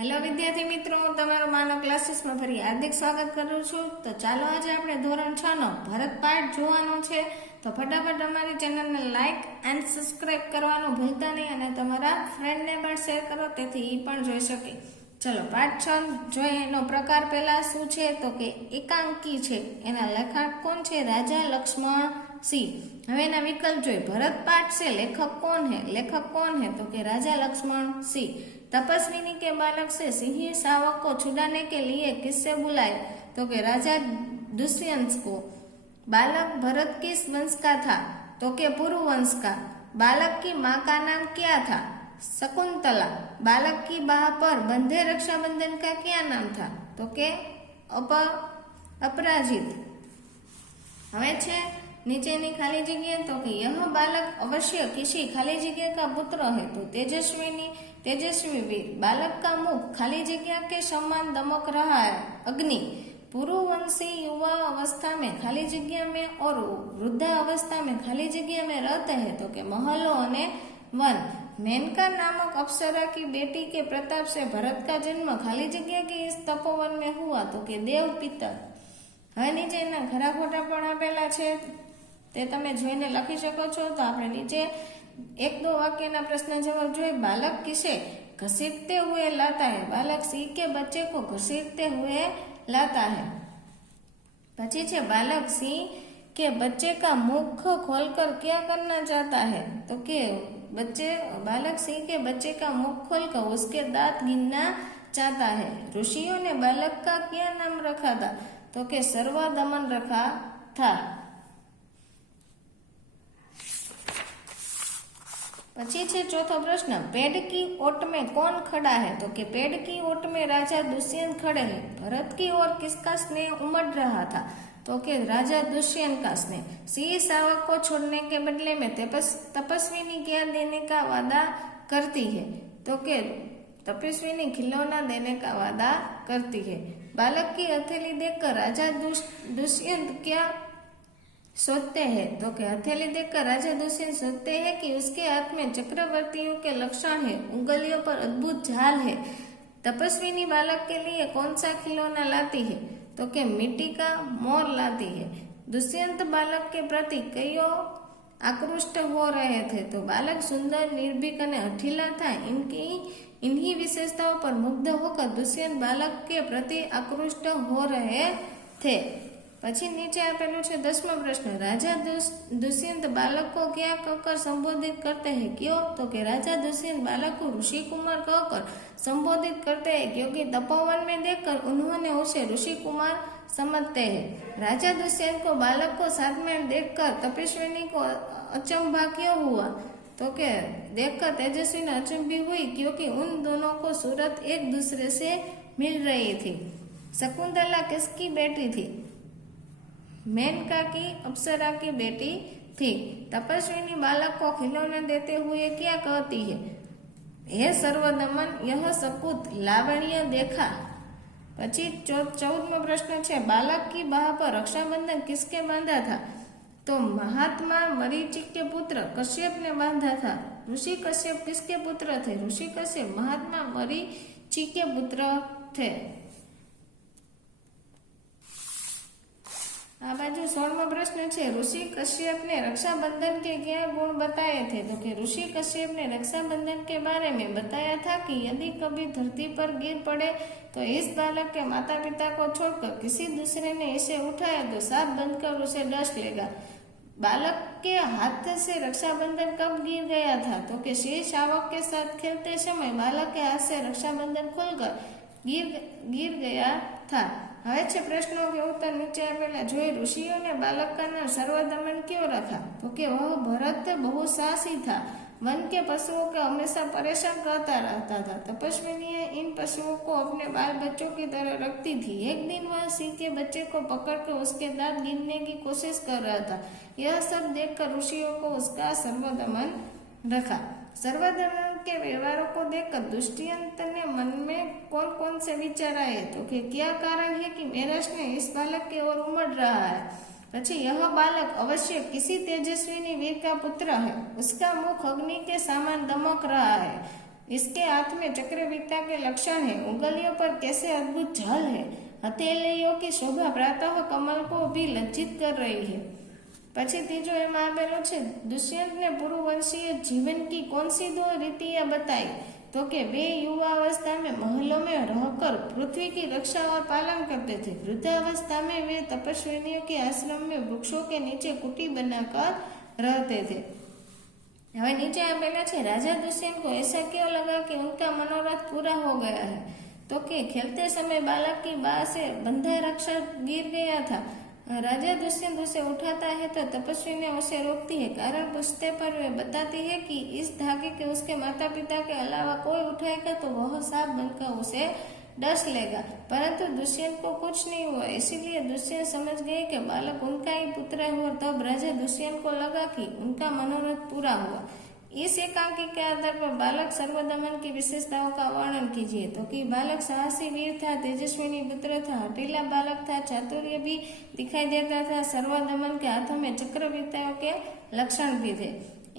hello વિદ્યાર્થી મિત્રો હું તમારું માનવ ક્લાસીસમાં ફરી હાર્દિક સ્વાગત કરું છું તો ચાલો આજે આપણે ધોરણ છ નો ભરત પાઠ જોવાનો છે તો ફટાફટ અમારી ચેનલને લાઇક એન્ડ સબસ્ક્રાઇબ કરવાનું ભૂલતા નહીં અને તમારા ફ્રેન્ડને પણ શેર કરો તેથી એ પણ જોઈ શકે ચલો પાઠ છ જોઈએ એનો પ્રકાર પહેલાં શું છે તો કે એકાંકી છે એના લખાણ કોણ છે રાજા લક્ષ્મણ સિંહ હવે એના વિકલ્પ જોઈએ ભરત પાઠ છે લેખક કોણ હે લેખક કોણ હે તો કે રાજા લક્ષ્મણ સિંહ तपस्विनी के बालक से सिंह शावक को छुड़ाने के लिए किससे बुलाए तो के राजा दुष्यंत को बालक भरत किस वंश का था तो के पूर्व वंश का बालक की माँ का नाम क्या था शकुंतला बालक की बाह पर बंधे रक्षाबंधन का क्या नाम था तो के अप अपराजित हमें छे नीचे નીચેની खाली जगह तो कि यह बालक अवश्य किसी खाली जगह का पुत्र है तो तेजस्विनी तेजस्वी वीर बालक का मुख खाली जगह के समान दमक रहा है अग्नि पूर्ववंशी युवा अवस्था में खाली जगह में और वृद्धा अवस्था में खाली जगह में रहते हैं तो के महलों ने वन मेनका नामक अप्सरा की बेटी के प्रताप से भरत का जन्म खाली जगह के इस तपोवन में हुआ तो के देव पितर હવે નીચે એના ખરા ખોટા પણ આપેલા છે તે તમે જોઈને લખી શકો છો તો આપણે નીચે એક બે વાક્યના પ્રશ્ન જવાબ જોઈએ બાળક કিসে ઘસિતતે ہوئے લાવતા હે બાળક સી કે بچے કો ઘસિતતે ہوئے લાવતા હે પછી છે બાળક સી કે بچے કા મુખ ખોલકર ક્યા કરના ચાહતા હે તો કે બચ્ચે બાળક સી કે بچے કા મુખ ખોલકર ઉસકે દાંત ગિનના ચાહતા હે ઋષિઓ ને બાળક કા ક્યા નામ રખાતા તો કે સર્વદમન રખા થા पची है ચોથો प्रश्न પેડ કી ओट में कौन खड़ा है तो के पेड़ की ओट में राजा दुष्यंत खड़े हैं भरत की ओर किसका स्नेह उमड़ रहा था तो के राजा दुष्यंत का स्नेह सी सावक को छोड़ने के बदले में तपस तपस्विनी क्या देने का वादा करती है तो कि तपस्विनी खिलौना देने का वादा करती है बालक की हथेली देखकर राजा दुष्यंत क्या सोचते हैं तो के हथेली देखकर राजा दुष्यंत सोचते हैं कि उसके हाथ में चक्रवर्तियों के लक्षण है उंगलियों पर अद्भुत झाल है तपस्विनी बालक के लिए कौन सा खिलौना लाती है तो के मिट्टी का मोर लाती है दुष्यंत बालक के प्रति कईयों आकृष्ट हो रहे थे तो बालक सुंदर निर्भीक અને અઠીલા था इनकी इन्हीं विशेषताओं पर मुग्ध होकर दुष्यंत बालक के प्रति आकृष्ट हो रहे थे वची नीचे આપેલું છે 10મો પ્રશ્ન રાજા દશ દશંત બાલકો કયા કકર સંબોધિત કરતા હે ક્યો તો કે રાજા દશંત બાલકો ઋષિકુમાર કકર સંબોધિત કરતા હે ક્યોકી તપાવન મે દેખકર તેમણે ઉસે ઋષિકુમાર સમજતે હે રાજા દશંત એ કો બાલકો સાથ મે દેખકર તપેશ્વરની કો અચમ ભાગ્ય હુઆ તો કે દેખકર તેજસીન અચમ ભી હુઈ ક્યોકી ઉન દોનો કો સુરત એક દુસરે સે મિલ રહી થી સકુન્દલા કિસકી બેટી થી मेनका की अप्सरा की बेटी थी तपस्विनी बालक को खिलौना देते हुए क्या कहती है हे सर्वदमन यह सपूत लावण्य देखा पची चौदमो प्रश्न छे बालक की बाह पर रक्षाबंधन किसके बांधा था तो महात्मा मरीचिक के पुत्र कश्यप ने बांधा था ऋषि कश्यप किसके पुत्र थे ऋषि कश्यप महात्मा मरीचिक के पुत्र थे આ सोलम प्रश्न है ऋषि कश्यप ने रक्षाबंधन के क्या गुण बताए थे तो कि ऋषि कश्यप ने रक्षाबंधन के बारे में बताया था कि यदि कभी धरती पर गिर पड़े तो इस बालक के माता पिता को छोड़कर किसी दूसरे ने इसे उठाया तो साथ बंद कर उसे डस लेगा बालक के हाथ से रक्षाबंधन कब गिर गया था तो कि शेष शावक के साथ खेलते समय बालक के हाथ से रक्षाबंधन खुलकर ગીર ગીર ગયા હતા હવે છે પ્રશ્નો કે ઉત્તર નીચે આપેલા જોઈ ઋષિઓને બાલકના સર્વદમન ક્યો રખા તો કે વહ ભરત બહુ સાહસી था वन के पशुओं का हमेशा परेशान करता रहता था तपस्विनी इन पशुओं को अपने बाल बच्चों की तरह रखती थी एक दिन वह सिंह के बच्चे को पकड़कर उसके दांत गिनने की कोशिश कर रहा था यह सब देखकर ऋषियों को उसका सर्वदमन रखा सर्वधर्म के व्यवहारों को देखकर दुष्टियंत ने मन में कौन कौन से विचार आए तो कि क्या कारण है कि मेरा स्नेह इस बालक की ओर उमड़ रहा है પછી यह बालक अवश्य किसी तेजस्वी वीर का पुत्र है उसका मुख अग्नि के समान दमक रहा है इसके हाथ में चक्रविता के लक्षण है उंगलियों पर कैसे अद्भुत जल है हथेलियों की शोभा प्रातः कमल को भी लज्जित कर रही है પછી ત્રીજો એમાં આપેલો છે દુષ્યંતને પૂર્વવંશીય જીવન કી કોન સી દો રીતિયા બતાઈ તો કે વે युवावस्था में महलों में પૃથ્વી पृथ्वी की रक्षा और पालन करते थे वृद्धावस्था में वे तपस्विनियों કે आश्रम में वृक्षों के नीचे कुटी बनाकर रहते थे હવે નીચે આપેલા છે રાજા દુષ્યંત કો એસા ક્યો લગા કે ઉનકા મનોરથ પૂરા હો ગયા હે તો કે ખેલતે સમય બાલક કી બા સે બંધા રક્ષક ગીર ગયા થા राजा दुष्यंत उसे उठाता है तो तपस्वी ने उसे रोकती है कारण पूछते पर वे बताती है कि इस धागे के उसके माता पिता के अलावा कोई उठाएगा तो वह सांप बनकर उसे डस लेगा परंतु दुष्यंत को कुछ नहीं हुआ इसीलिए दुष्यंत समझ गए कि बालक उनका ही पुत्र है और तब राजा दुष्यंत को लगा कि उनका मनोरथ पूरा हुआ इस एकांकी के आधार पर बालक सर्वदमन की विशेषताओं का वर्णन कीजिए तो कि बालक साहसी वीर था तेजस्विनी पुत्र था हटीला बालक था चातुर्य भी दिखाई देता था सर्वदमन के हाथों में चक्रव्यूताओं के लक्षण भी थे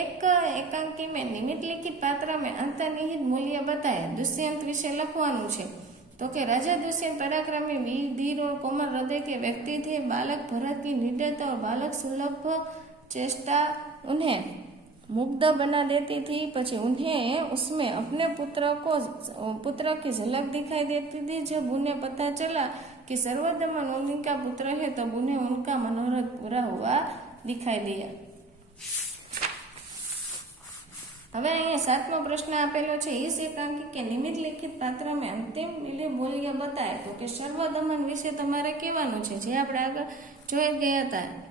एक एकांकी में निमित्त लिखित पात्र में अंतर्निहित मूल्य बताए दुष्यंत विषय लखવાનું तो के राजा दुष्यंत पराक्रमी वीर धीर और कोमल हृदय के व्यक्ति थे बालक भरत की निडरता और बालक सुलभ चेष्टा उन्हें मुग्ध बना देती थी પછી उन्हें उसमें अपने पुत्र को पुत्र की झलक दिखाई देती थी जब उन्हें पता चला कि सर्वदमन उनका पुत्र है तब उन्हें उनका मनोरथ पूरा हुआ दिखाई दिया હવે અહીંયા સાતમો પ્રશ્ન આપેલો છે ઈસ એકાંકી કે નિમિત્ત લિખિત પાત્રમાં અંતિમ લીલે બોલ્યા બતાવે તો કે સર્વદમન વિશે તમારે કહેવાનું છે જે આપણે આગળ જોઈ ગયા હતા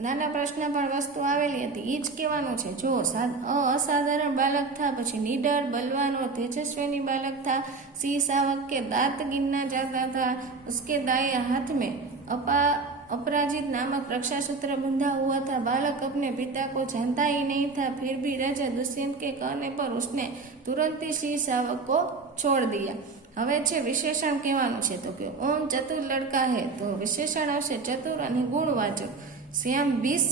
નાના પ્રશ્ન પણ વસ્તુ આવેલી હતી એ જ કહેવાનું છે જો અસાધારણ બાલક થા પછી નીડર બલવાનો તેજસ્વીની બાલક થા સિંહ સાવક કે દાંત ગિનના જાતા થા ઉસકે દાયે હાથ મેં અપા અપરાજિત નામક रक्षासूत्र बंधा हुआ था બાલક અપને પિતા કો જાનતા ही નહીં થા फिर ભી राजा दुष्यंत કે कहने પર उसने तुरंत સિંહ सिंह शावक को छोड़ હવે છે વિશેષણ કહેવાનું છે તો કે ઓમ ચતુર લડકા હે તો વિશેષણ આવશે ચતુર અને ગુણવાચક શ્યામ વીસ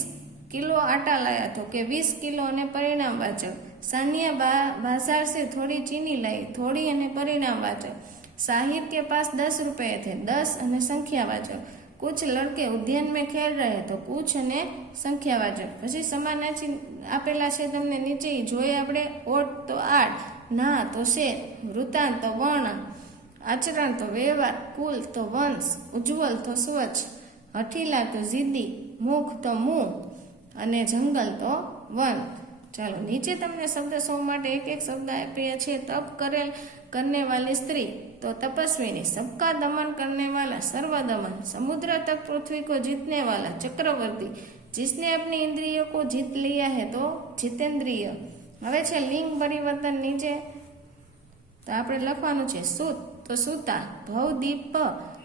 કિલો આટા લાયા તો કે વીસ કિલો અને પરિણામ વાચક સાનિયા બા છે થોડી ચીની લાવી થોડી અને પરિણામ વાચક સાહિર કે પાસ દસ રૂપये થે દસ અને સંખ્યા વાચક કુછ લડકે ઉદ્યાન મેં ખેલ રહે તો કુછ અને સંખ્યા વાચક પછી સમાનાચી આપેલા છે તમને નીચે જોઈએ આપણે ઓટ તો આઠ ના તો શેર વૃતાંત તો વર્ણ આચરણ તો વ્યવહાર કુલ તો વંશ ઉજ્જવલ તો સ્વચ્છ હઠીલા તો જીદી મુખ તો મું અને જંગલ તો વન ચાલો નીચે તમને શબ્દ સૌ માટે એક એક શબ્દ આપ્યા છે તપ કરેલ કરને વાલી સ્ત્રી તો તપસ્વીની સબકા દમન કરને વાલા સર્વ દમન સમુદ્ર તક પૃથ્વી કો જીતને વાલા ચક્રવર્તી जिसने अपनी इंद्रियों કો જીત लिया હે તો જીતેન્દ્રિય હવે છે લિંગ પરિવર્તન નીચે તો આપણે લખવાનું છે સુત તો સુતા ભવદીપ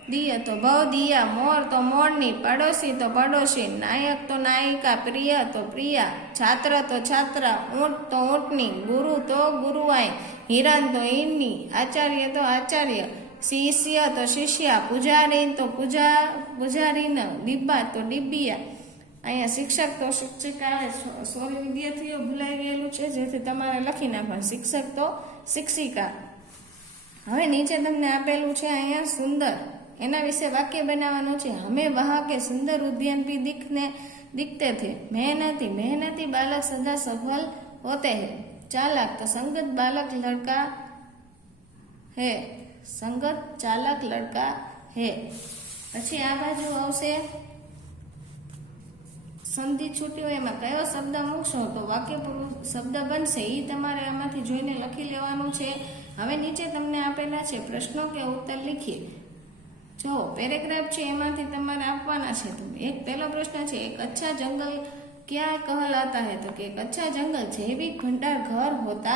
દિય તો ભવ દિયા મોર તો મોરની પડોશી તો પડોશી નાયક તો નાયિકા પ્રિય તો પ્રિયા છાત્ર તો છાત્રા ઊંટ તો ઊંટની ગુરુ તો ગુરુવાય હિરણ તો હિરની આચાર્ય તો આચાર્ય શિષ્ય તો શિષ્યા પૂજારી તો પૂજા પૂજારીન ડીબ્બા તો ડીબિયા અહીંયા શિક્ષક તો શિક્ષિકાએ સોરી વિદ્યાર્થીઓ ભૂલાઈ ગયેલું છે જેથી તમારે લખી નાખવા શિક્ષક તો શિક્ષિકા હવે નીચે તમને આપેલું છે અહીંયા સુંદર એના વિશે વાક્ય બનાવવાનું છે હમે વહા કે સુંદર ઉદ્યાન ભી દીખને દીખતે થે મહેનતી મહેનતી બાલક સદા સફળ હોતે હે ચાલાક તો સંગત બાલક લડકા હે સંગત ચાલક લડકા હે પછી આ બાજુ આવશે સંધિ છૂટ્યો એમાં કયો શબ્દ મૂકશો તો વાક્ય શબ્દ બનશે એ તમારે આમાંથી જોઈને લખી લેવાનું છે હવે નીચે તમને આપેલા છે પ્રશ્નો કે ઉત્તર લખીએ जो पेरेग्राफ છે એમાંથી તમારે આપવાના છે તો એક પહેલો પ્રશ્ન છે એક અચ્છા જંગલ क्या कहलाता है तो કે અચ્છા જંગલ જૈવિક ભંડાર ઘર હોતા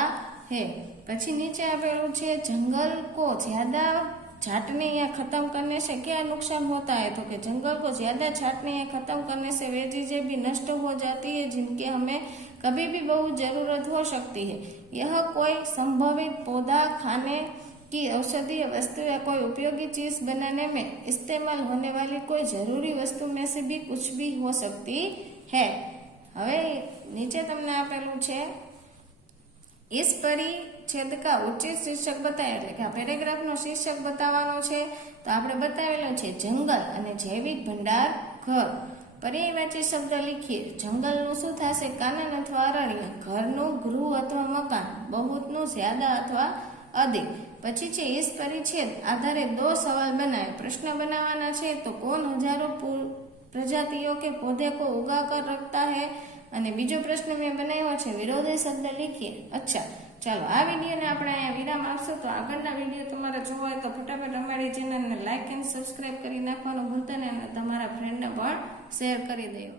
હે પછી નીચે આપેલું છે जंगल को ज्यादा छाटने या खत्म करने से क्या नुकसान होता है तो कि जंगल को ज़्यादा छाटने या खत्म करने से वे चीज़ें भी नष्ट हो जाती है जिनके हमें कभी भी बहुत ज़रूरत हो सकती है यह कोई संभवित पौधा खाने कि औषधीय वस्तु या कोई उपयोगी चीज बनाने में इस्तेमाल होने वाली कोई जरूरी वस्तु में से भी कुछ भी हो सकती है હવે નીચે તમને આપેલું છે ઇસ પરિચ્છેદ કા ઉચિત શીર્ષક બતાવે એટલે કે આ પેરેગ્રાફનો શીર્ષક બતાવવાનો છે તો આપણે બતાવેલો છે જંગલ અને જૈવિક ભંડાર ઘર પર્યાયવાચી શબ્દ લખીએ જંગલનું શું થશે કાનન અથવા અરણ્ય ઘરનું ગૃહ અથવા મકાન બહુતનું જ્યાદા અથવા અદે પછી છે ઇસ પરિચ્છેદ આધારે દો સવાલ બનાવે પ્રશ્ન બનાવવાના છે તો કોણ હજારો પ્રજાતિઓ કે પૌધે કો ઉગા કર રખતા હે અને બીજો પ્રશ્ન મેં બનાવ્યો છે વિરોધી શબ્દ લખીએ અચ્છા ચાલો આ વિડીયોને આપણે અહીંયા વિરામ આપશો તો આગળના વિડીયો તમારે જોવો હોય તો ફટાફટ અમારી ચેનલને લાઇક એન્ડ સબસ્ક્રાઇબ કરી નાખવાનું ભૂલતા નહીં અને તમારા ફ્રેન્ડને પણ શેર કરી દેવો